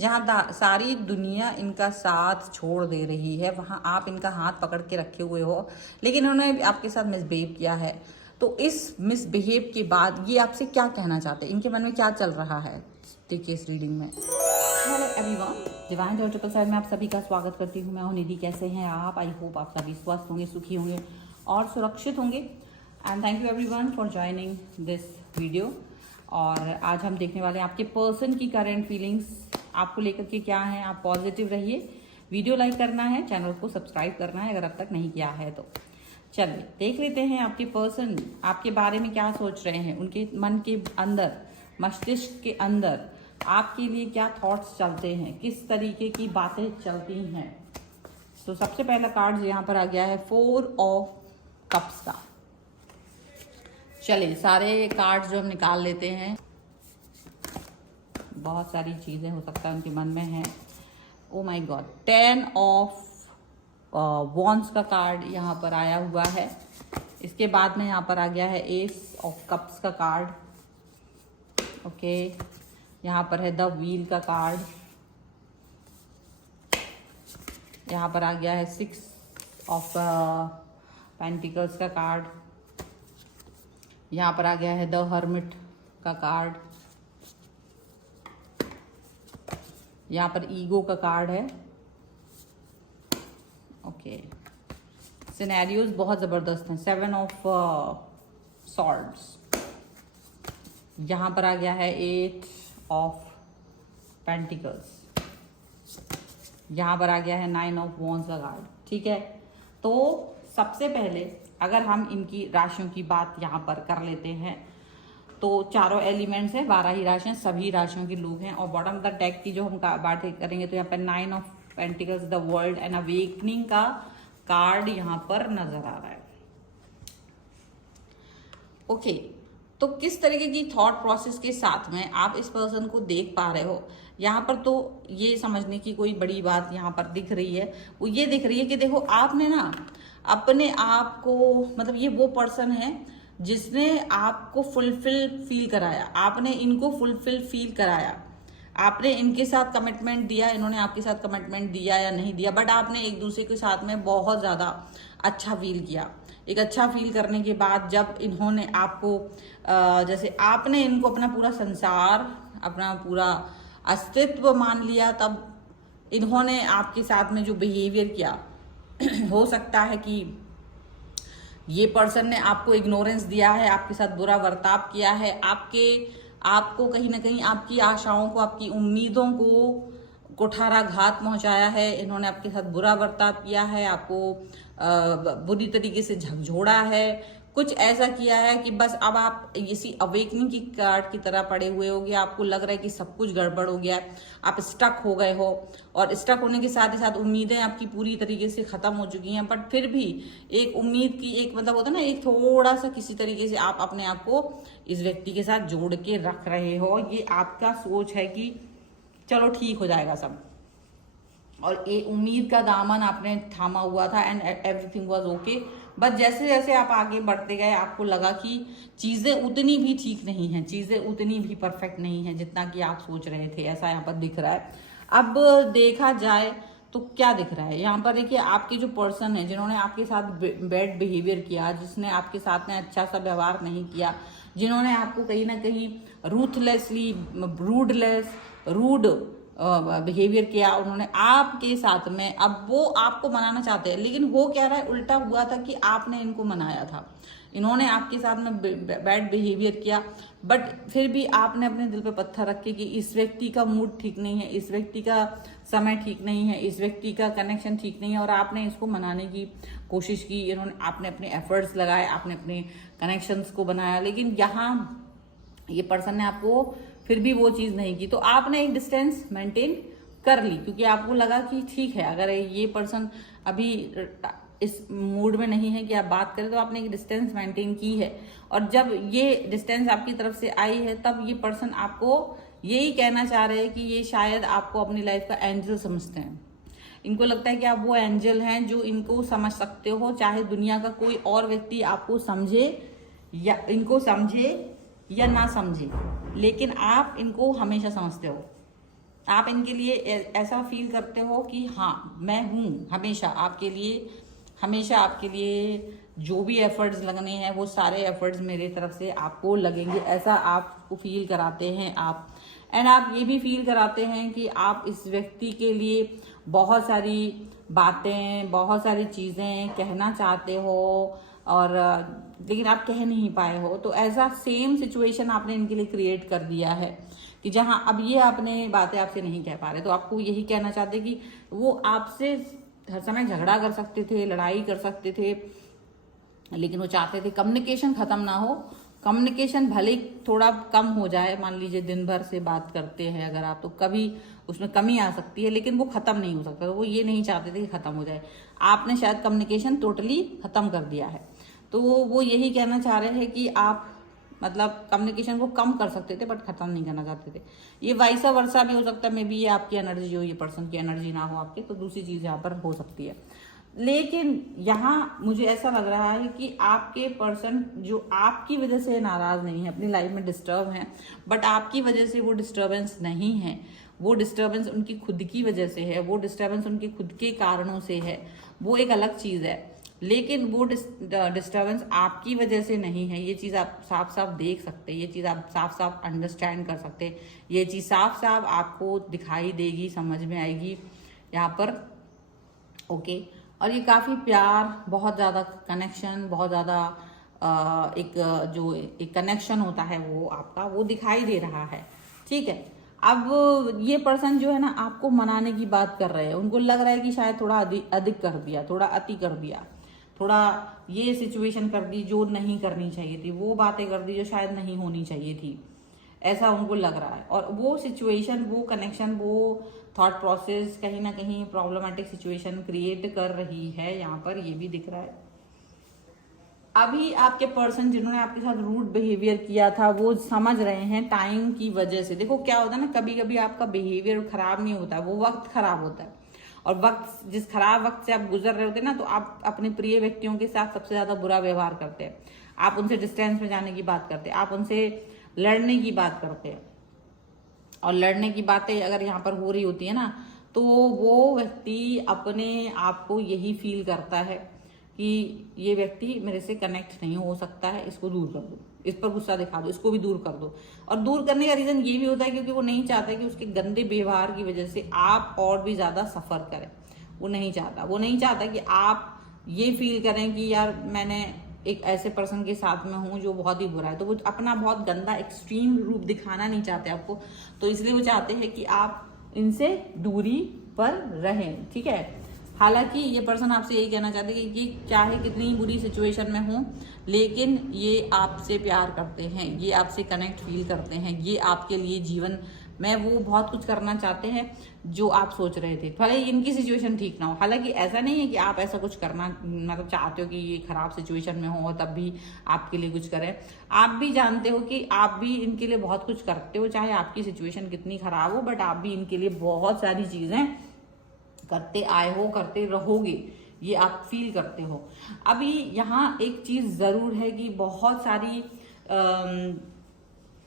जहाँ सारी दुनिया इनका साथ छोड़ दे रही है, वहाँ आप इनका हाथ पकड़ के रखे हुए हो, लेकिन उन्होंने आपके साथ मिसबिहेव किया है। तो इस मिसबिहेव के बाद ये आपसे क्या कहना चाहते हैं, इनके मन में क्या चल रहा है, देखिए इस रीडिंग में। Hello everyone, divine tarot triple side में आप सभी का स्वागत करती हूँ। मैं हूँ निधि। कैसे हैं आप? आई होप आप सभी स्वस्थ होंगे, सुखी होंगे और सुरक्षित होंगे। And thank you everyone for joining this video. और आज हम देखने वाले हैं आपके पर्सन की करंट फीलिंग्स आपको लेकर के क्या है। आप पॉजिटिव रहिए, वीडियो लाइक करना है, चैनल को सब्सक्राइब करना है अगर अब तक नहीं किया है तो। चलिए देख लेते हैं आपके पर्सन आपके बारे में क्या सोच रहे हैं। उनके मन के अंदर, मस्तिष्क के अंदर आपके लिए क्या थॉट्स चलते हैं, किस तरीके की बातें चलती हैं। तो सबसे पहला कार्ड यहाँ पर आ गया है 4 ऑफ कप्स का। चलिए सारे कार्ड जो हम निकाल लेते हैं। बहुत सारी चीज़ें हो सकता है उनके मन में है। Oh my God, 10 of wands का कार्ड यहाँ पर आया हुआ है। इसके बाद में यहाँ पर आ गया है एस ऑफ कप्स का कार्ड। ओके, यहाँ पर है द व्हील का कार्ड। यहाँ पर आ गया है 6 ऑफ पेंटिकल्स का कार्ड। यहाँ पर आ गया है द हर्मिट का कार्ड। यहाँ पर ईगो का कार्ड है। ओके, सिनेरियोज बहुत ज़बरदस्त हैं। 7 ऑफ सॉर्ड्स। यहाँ पर आ गया है 8 ऑफ पेंटिकल्स। यहाँ पर आ गया है 9 ऑफ वॉन्ड्स का कार्ड। ठीक है, तो सबसे पहले अगर हम इनकी राशियों की बात यहाँ पर कर लेते हैं तो चारों एलिमेंट्स हैं, 12 ही राशियाँ, सभी राशियों के लोग हैं। और बॉटम ऑफ द डेक की जो हम बात करेंगे तो यहाँ पर 9 of pentacles, the world and awakening का कार्ड यहाँ पर नजर आ रहा है। ओके, तो किस तरीके की थॉट प्रोसेस के साथ में आप इस पर्सन को देख पा रहे हो यहाँ पर, तो ये समझने की कोई बड़ी बात यहाँ पर दिख रही है। वो ये दिख रही है कि देखो आपने ना अपने आप को, मतलब ये वो पर्सन है जिसने आपको फुलफिल फील कराया, आपने इनको फुलफिल फील कराया, आपने इनके साथ कमिटमेंट दिया, इन्होंने आपके साथ कमिटमेंट दिया या नहीं दिया, बट आपने एक दूसरे के साथ में बहुत ज़्यादा अच्छा फील किया। एक अच्छा फील करने के बाद जब इन्होंने आपको जैसे आपने इनको अपना पूरा संसार, अपना पूरा अस्तित्व मान लिया, तब इन्होंने आपके साथ में जो बिहेवियर किया हो सकता है कि ये पर्सन ने आपको इग्नोरेंस दिया है, आपके साथ बुरा बर्ताव किया है, आपको कहीं ना कहीं आपकी आशाओं को, आपकी उम्मीदों को कुठाराघात पहुंचाया है। इन्होंने आपके साथ बुरा बर्ताव किया है, आपको बुरी तरीके से झकझोड़ा है, कुछ ऐसा किया है कि बस अब आप इसी अवेकनिंग की कार्ड की तरह पड़े हुए होगे। आपको लग रहा है कि सब कुछ गड़बड़ हो गया है, आप स्टक हो गए हो, और स्टक होने के साथ ही साथ उम्मीदें आपकी पूरी तरीके से खत्म हो चुकी हैं। बट फिर भी एक उम्मीद की एक मतलब होता है ना, एक थोड़ा सा किसी तरीके से आप अपने आप को इस व्यक्ति के साथ जोड़ के रख रहे हो। ये आपका सोच है कि चलो ठीक हो जाएगा सब, और ये उम्मीद का दामन आपने थामा हुआ था and everything was okay. But जैसे जैसे आप आगे बढ़ते गए आपको लगा कि चीज़ें उतनी भी ठीक नहीं हैं, चीज़ें उतनी भी परफेक्ट नहीं हैं जितना कि आप सोच रहे थे, ऐसा यहाँ पर दिख रहा है। अब देखा जाए तो क्या दिख रहा है यहाँ पर, देखिए आपके जो पर्सन है जिन्होंने आपके साथ बैड बिहेवियर किया, जिसने आपके साथ में अच्छा सा व्यवहार नहीं किया, जिन्होंने आपको कहीं ना कहीं रूथलेसली, रूड बिहेवियर किया उन्होंने आपके साथ में, अब वो आपको मनाना चाहते हैं, लेकिन हो क्या रहा है, उल्टा हुआ था कि आपने इनको मनाया था। इन्होंने आपके साथ में बैड बिहेवियर किया, बट फिर भी आपने अपने दिल पे पत्थर रख के कि इस व्यक्ति का मूड ठीक नहीं है, इस व्यक्ति का समय ठीक नहीं है, इस व्यक्ति का कनेक्शन ठीक नहीं है, और आपने इसको मनाने की कोशिश की। आपने अपने एफर्ट्स लगाए, आपने अपने कनेक्शंस को बनाया, लेकिन यहाँ ये पर्सन ने आपको फिर भी वो चीज़ नहीं की, तो आपने एक डिस्टेंस मेंटेन कर ली, क्योंकि आपको लगा कि ठीक है, अगर ये पर्सन अभी इस मूड में नहीं है कि आप बात करें, तो आपने एक डिस्टेंस मेंटेन की है। और जब ये डिस्टेंस आपकी तरफ से आई है, तब ये पर्सन आपको यही कहना चाह रहे हैं कि ये शायद आपको अपनी लाइफ का एंजल समझते हैं। इनको लगता है कि आप वो एंजल हैं जो इनको समझ सकते हो, चाहे दुनिया का कोई और व्यक्ति आपको समझे या इनको समझे या ना समझे, लेकिन आप इनको हमेशा समझते हो। आप इनके लिए ऐसा फील करते हो कि हाँ मैं हूँ हमेशा आपके लिए, हमेशा आपके लिए जो भी एफर्ट्स लगने हैं वो सारे एफर्ट्स मेरे तरफ से आपको लगेंगे, ऐसा आपको फील कराते हैं आप। एंड आप ये भी फील कराते हैं कि आप इस व्यक्ति के लिए बहुत सारी बातें, बहुत सारी चीज़ें कहना चाहते हो और लेकिन आप कह नहीं पाए हो। तो ऐसा सेम सिचुएशन आपने इनके लिए क्रिएट कर दिया है कि जहाँ अब ये अपने बातें आपसे नहीं कह पा रहे, तो आपको यही कहना चाहते कि वो आपसे हर समय झगड़ा कर सकते थे, लड़ाई कर सकते थे, लेकिन वो चाहते थे कम्युनिकेशन खत्म ना हो। कम्युनिकेशन भले थोड़ा कम हो जाए, मान लीजिए दिन भर से बात करते हैं अगर आप, तो कभी उसमें कमी आ सकती है, लेकिन वो खत्म नहीं हो सकता। तो वो ये नहीं चाहते थे कि खत्म हो जाए। आपने शायद कम्युनिकेशन टोटली खत्म कर दिया है, तो वो यही कहना चाह रहे हैं कि आप मतलब कम्युनिकेशन को कम कर सकते थे बट खत्म नहीं करना चाहते थे। ये वाइसा वर्सा भी हो सकता है, मे बी ये आपकी एनर्जी हो, ये पर्सन की एनर्जी ना हो आपके, तो दूसरी चीज यहाँ पर हो सकती है। लेकिन यहाँ मुझे ऐसा लग रहा है कि आपके पर्सन जो आपकी वजह से नाराज नहीं है, अपनी लाइफ में डिस्टर्ब हैं, बट आपकी वजह से वो डिस्टर्बेंस नहीं है। वो डिस्टर्बेंस उनकी खुद की वजह से है, वो डिस्टर्बेंस उनके खुद के कारणों से है, वो एक अलग चीज है। लेकिन वो डिस्टर्बेंस आपकी वजह से नहीं है, ये चीज़ आप साफ साफ देख सकते हैं, ये चीज़ आप साफ साफ अंडरस्टैंड कर सकते हैं, ये चीज़ साफ साफ आपको दिखाई देगी, समझ में आएगी यहाँ पर। ओके, और ये काफ़ी प्यार, बहुत ज़्यादा कनेक्शन, बहुत ज़्यादा एक कनेक्शन होता है वो आपका, वो दिखाई दे रहा है। ठीक है, अब ये पर्सन जो है ना आपको मनाने की बात कर रहे हैं, उनको लग रहा है कि शायद थोड़ा अधिक कर दिया, थोड़ा अति कर दिया, थोड़ा ये सिचुएशन कर दी जो नहीं करनी चाहिए थी, वो बातें कर दी जो शायद नहीं होनी चाहिए थी, ऐसा उनको लग रहा है। और वो सिचुएशन, वो कनेक्शन, वो थॉट प्रोसेस कहीं ना कहीं प्रॉब्लमेटिक सिचुएशन क्रिएट कर रही है, यहाँ पर ये भी दिख रहा है। अभी आपके पर्सन जिन्होंने आपके साथ रूड बिहेवियर किया था वो समझ रहे हैं टाइम की वजह से। देखो क्या होता है ना, कभी कभी आपका बिहेवियर खराब नहीं होता, वो वक्त खराब होता है। और वक्त, जिस खराब वक्त से आप गुजर रहे होते हैं ना, तो आप अपने प्रिय व्यक्तियों के साथ सबसे ज्यादा बुरा व्यवहार करते हैं, आप उनसे डिस्टेंस में जाने की बात करते हैं, आप उनसे लड़ने की बात करते हैं। और लड़ने की बातें अगर यहाँ पर हो रही होती है ना, तो वो व्यक्ति अपने आप को यही फील करता है कि ये व्यक्ति मेरे से कनेक्ट नहीं हो सकता है, इसको दूर कर दो, इस पर गुस्सा दिखा दो, इसको भी दूर कर दो। और दूर करने का रीजन ये भी होता है क्योंकि वो नहीं चाहता कि उसके गंदे व्यवहार की वजह से आप और भी ज्यादा सफर करें। वो नहीं चाहता, वो नहीं चाहता कि आप ये फील करें कि यार मैंने एक ऐसे पर्सन के साथ में हूँ जो बहुत ही बुरा है। तो वो अपना बहुत गंदा एक्सट्रीम रूप दिखाना नहीं चाहते आपको, तो इसलिए वो चाहते हैं कि आप इनसे दूरी पर रहें। ठीक है, हालांकि ये पर्सन आपसे यही कहना चाहते हैं कि चाहे कितनी बुरी सिचुएशन में हो, लेकिन ये आपसे प्यार करते हैं, ये आपसे कनेक्ट फील करते हैं, ये आपके लिए जीवन में वो बहुत कुछ करना चाहते हैं जो आप सोच रहे थे, भले इनकी सिचुएशन ठीक ना हो। हालांकि ऐसा नहीं है कि आप ऐसा कुछ करना मतलब चाहते हो कि ये खराब सिचुएशन में हो तब भी आपके लिए कुछ करें। आप भी जानते हो कि आप भी इनके लिए बहुत कुछ करते हो, चाहे आपकी सिचुएशन कितनी खराब हो, बट आप भी इनके लिए बहुत सारी चीजें करते आए हो, करते रहोगे, ये आप फील करते हो। अभी यहाँ एक चीज जरूर है कि बहुत सारी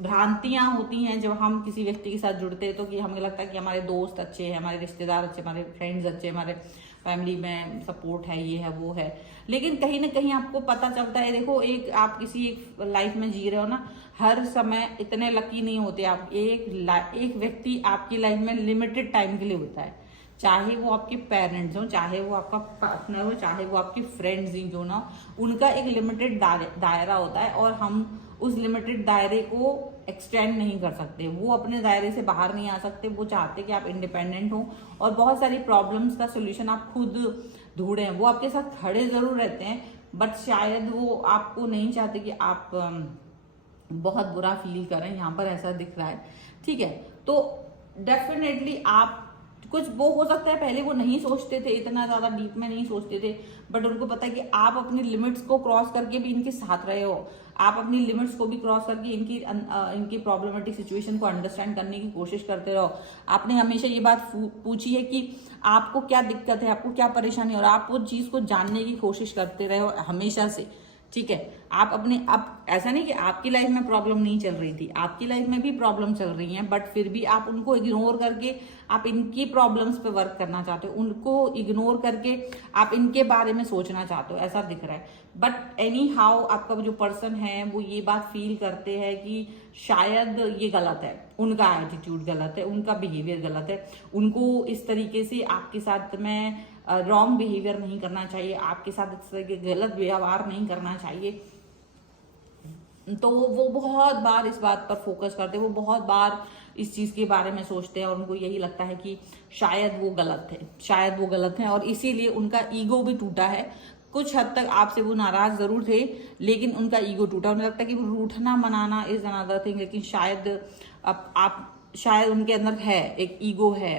भ्रांतियां होती हैं जब हम किसी व्यक्ति के साथ जुड़ते हैं, तो कि हमें लगता है कि हमारे दोस्त अच्छे हैं, हमारे रिश्तेदार अच्छे, हमारे फ्रेंड्स अच्छे, हमारे फैमिली में सपोर्ट है, ये है वो है। लेकिन कहीं ना कहीं आपको पता चलता है, देखो एक आप किसी एक लाइफ में जी रहे हो ना, हर समय इतने लकी नहीं होते आप। एक व्यक्ति आपकी लाइफ में लिमिटेड टाइम के लिए होता है, चाहे वो आपके पेरेंट्स हो, चाहे वो आपका पार्टनर हो, चाहे वो आपके फ्रेंड्स ही क्यों ना हो, उनका एक लिमिटेड दायरा होता है और हम उस लिमिटेड दायरे को एक्सटेंड नहीं कर सकते। वो अपने दायरे से बाहर नहीं आ सकते, वो चाहते कि आप इंडिपेंडेंट हो और बहुत सारी प्रॉब्लम्स का सोल्यूशन आप खुद ढूंढें। वो आपके साथ खड़े जरूर रहते हैं, बट शायद वो आपको नहीं चाहते कि आप बहुत बुरा फील करें, यहाँ पर ऐसा दिख रहा है। ठीक है, तो डेफिनेटली आप कुछ वो हो सकता है पहले वो नहीं सोचते थे, इतना ज्यादा डीप में नहीं सोचते थे, बट उनको पता है कि आप अपनी लिमिट्स को क्रॉस करके भी इनके साथ रहे हो, आप अपनी लिमिट्स को भी क्रॉस करके इनकी प्रॉब्लमेटिक सिचुएशन को अंडरस्टैंड करने की कोशिश करते रहो। आपने हमेशा ये बात पूछी है कि आपको क्या दिक्कत है, आपको क्या परेशानी है, और आप वो चीज को जानने की कोशिश करते रहे हो हमेशा से। ठीक है। आप अपने, अब ऐसा नहीं कि आपकी लाइफ में प्रॉब्लम नहीं चल रही थी, आपकी लाइफ में भी प्रॉब्लम चल रही हैं, बट फिर भी आप उनको इग्नोर करके आप इनकी प्रॉब्लम्स पे वर्क करना चाहते हो, उनको इग्नोर करके आप इनके बारे में सोचना चाहते हो, ऐसा दिख रहा है। बट एनी हाउ आपका जो पर्सन है वो ये बात फील करते हैं कि शायद ये गलत है, उनका एटीट्यूड गलत है, उनका बिहेवियर गलत है, उनको इस तरीके से आपके साथ में रॉन्ग बिहेवियर नहीं करना चाहिए, आपके साथ इस तरह के गलत व्यवहार नहीं करना चाहिए। तो वो बहुत बार इस बात पर फोकस करते हैं, वो बहुत बार इस चीज के बारे में सोचते हैं और उनको यही लगता है कि शायद वो गलत है, शायद वो गलत है, और इसीलिए उनका ईगो भी टूटा है। कुछ हद तक आपसे वो नाराज जरूर थे, लेकिन उनका ईगो टूटा। उन्हें लगता है कि रूठना मनाना इज अनदर थिंग, लेकिन शायद आप शायद उनके अंदर है, एक ईगो है,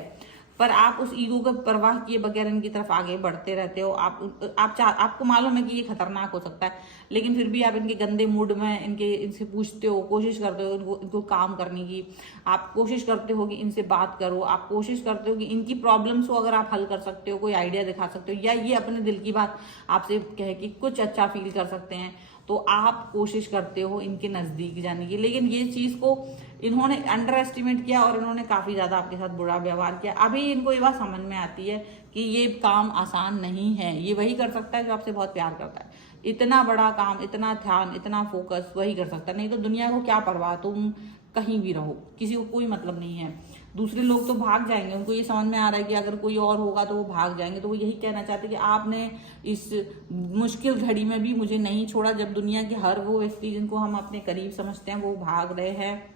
पर आप उस ईगो को परवाह किए बगैर इनकी तरफ आगे बढ़ते रहते हो। आपको मालूम है कि ये खतरनाक हो सकता है, लेकिन फिर भी आप इनके गंदे मूड में इनसे पूछते हो, कोशिश करते हो इनको काम करने की, आप कोशिश करते हो कि इनसे बात करो, आप कोशिश करते हो कि इनकी प्रॉब्लम्स को अगर आप हल कर सकते हो, कोई आइडिया दिखा सकते हो, या ये अपने दिल की बात आपसे कह के कुछ अच्छा फील कर सकते हैं, तो आप कोशिश करते हो इनके नजदीक जाने की। लेकिन ये चीज को इन्होंने अंडर एस्टिमेट किया और इन्होंने काफी ज्यादा आपके साथ बुरा व्यवहार किया। अभी इनको ये बात समझ में आती है कि ये काम आसान नहीं है, ये वही कर सकता है जो आपसे बहुत प्यार करता है। इतना बड़ा काम, इतना ध्यान, इतना फोकस वही कर सकता है, नहीं तो दुनिया को क्या परवाह, तुम कहीं भी रहो, किसी को कोई मतलब नहीं है। दूसरे लोग तो भाग जाएंगे, उनको ये समझ में आ रहा है कि अगर कोई और होगा तो वो भाग जाएंगे। तो वो यही कहना चाहते कि आपने इस मुश्किल घड़ी में भी मुझे नहीं छोड़ा, जब दुनिया के हर वो व्यक्ति जिनको हम अपने करीब समझते हैं वो भाग रहे हैं,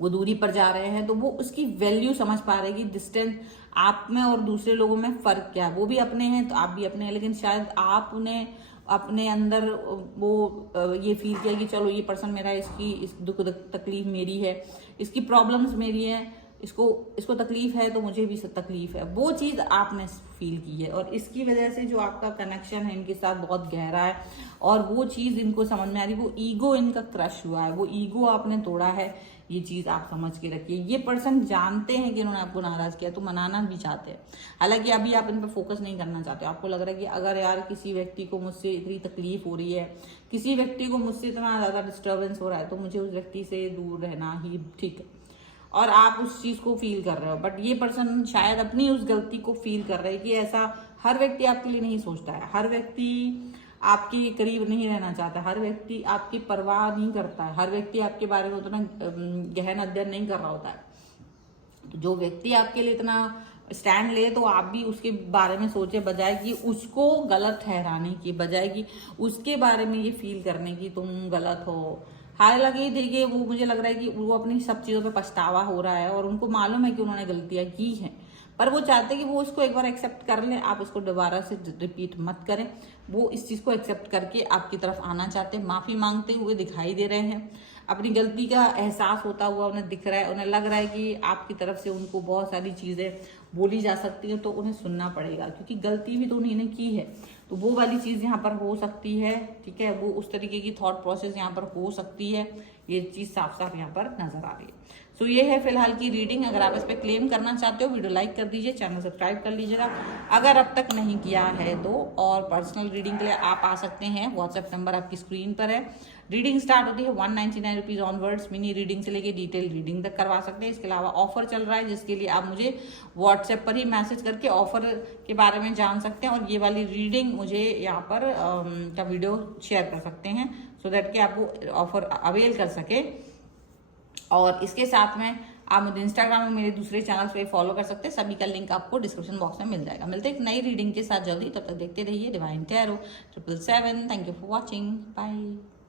वो दूरी पर जा रहे हैं, तो वो उसकी वैल्यू समझ पा रहे कि डिस्टेंस आप में और दूसरे लोगों में फर्क क्या है। वो भी अपने हैं तो आप भी अपने हैं, लेकिन शायद आप उन्हें अपने अंदर वो ये फील किया कि चलो ये पर्सन मेरा, इसकी इस दुख तकलीफ मेरी है, इसकी प्रॉब्लम्स मेरी है, इसको तकलीफ है तो मुझे भी तकलीफ है, वो चीज आपने फील की है। और इसकी वजह से जो आपका कनेक्शन है इनके साथ बहुत गहरा है, और वो चीज इनको समझ में आ रही, वो ईगो इनका क्रश हुआ है, वो ईगो आपने तोड़ा है, ये चीज आप समझ के रखिए। ये पर्सन जानते हैं कि इन्होंने आपको नाराज किया, तो मनाना भी चाहते हैं, हालांकि अभी आप इन पर फोकस नहीं करना चाहते। आपको लग रहा है कि अगर यार किसी व्यक्ति को मुझसे इतनी तकलीफ हो रही है, किसी व्यक्ति को मुझसे इतना ज्यादा डिस्टर्बेंस हो रहा है, तो मुझे उस व्यक्ति से दूर रहना ही ठीक है, और आप उस चीज को फील कर रहे हो। बट ये पर्सन शायद अपनी उस गलती को फील कर रहे हैं कि ऐसा हर व्यक्ति आपके लिए नहीं सोचता है, हर व्यक्ति आपके करीब नहीं रहना चाहता, हर व्यक्ति आपकी परवाह नहीं करता है, हर व्यक्ति आपके बारे में उतना गहन अध्ययन नहीं कर रहा होता है। तो जो व्यक्ति आपके लिए इतना स्टैंड ले, तो आप भी उसके बारे में सोचे, बजाय कि उसको गलत ठहराने की, बजाय कि उसके बारे में ये फील करने की तुम गलत हो। हालांकि देखिए, वो मुझे लग रहा है कि वो अपनी सब चीजों पे पछतावा हो रहा है और उनको मालूम है कि उन्होंने गलतियां की हैं, पर वो चाहते हैं कि वो उसको एक बार एक्सेप्ट कर लें, आप उसको दोबारा से रिपीट मत करें। वो इस चीज को एक्सेप्ट करके आपकी तरफ आना चाहते हैं, माफी मांगते हुए दिखाई दे रहे हैं, अपनी गलती का एहसास होता हुआ उन्हें दिख रहा है, उन्हें लग रहा है कि आपकी तरफ से उनको बहुत सारी चीजें बोली जा सकती है, तो उन्हें सुनना पड़ेगा, क्योंकि गलती भी तो उन्हीं की है। तो वो वाली चीज यहाँ पर हो सकती है, ठीक है, वो उस तरीके की थॉट प्रोसेस यहाँ पर हो सकती है, ये चीज साफ साफ यहाँ पर नजर आ रही है। सो ये है फिलहाल की रीडिंग। अगर आप इस पर क्लेम करना चाहते हो, वीडियो लाइक कर दीजिए, चैनल सब्सक्राइब कर लीजिएगा अगर अब तक नहीं किया है तो। और पर्सनल रीडिंग के लिए आप आ सकते हैं, व्हाट्सएप नंबर आपकी स्क्रीन पर है। रीडिंग स्टार्ट होती है 199 रुपीज ऑनवर्ड्स, मिनी रीडिंग से लेके डिटेल रीडिंग तक करवा सकते हैं। इसके अलावा ऑफर चल रहा है, जिसके लिए आप मुझे व्हाट्सएप पर ही मैसेज करके ऑफर के बारे में जान सकते हैं, और ये वाली रीडिंग मुझे यहाँ पर का वीडियो शेयर कर सकते हैं, सो दैट कि आपको ऑफर अवेल कर सके। और इसके साथ में आप मुझे इंस्टाग्राम में मेरे दूसरे चैनल्स पे फॉलो कर सकते हैं, सभी का लिंक आपको डिस्क्रिप्शन बॉक्स में मिल जाएगा। मिलते हैं एक नई रीडिंग के साथ जल्दी, तब तक देखते रहिए Divine Tarot 777। Thank you for watching, bye.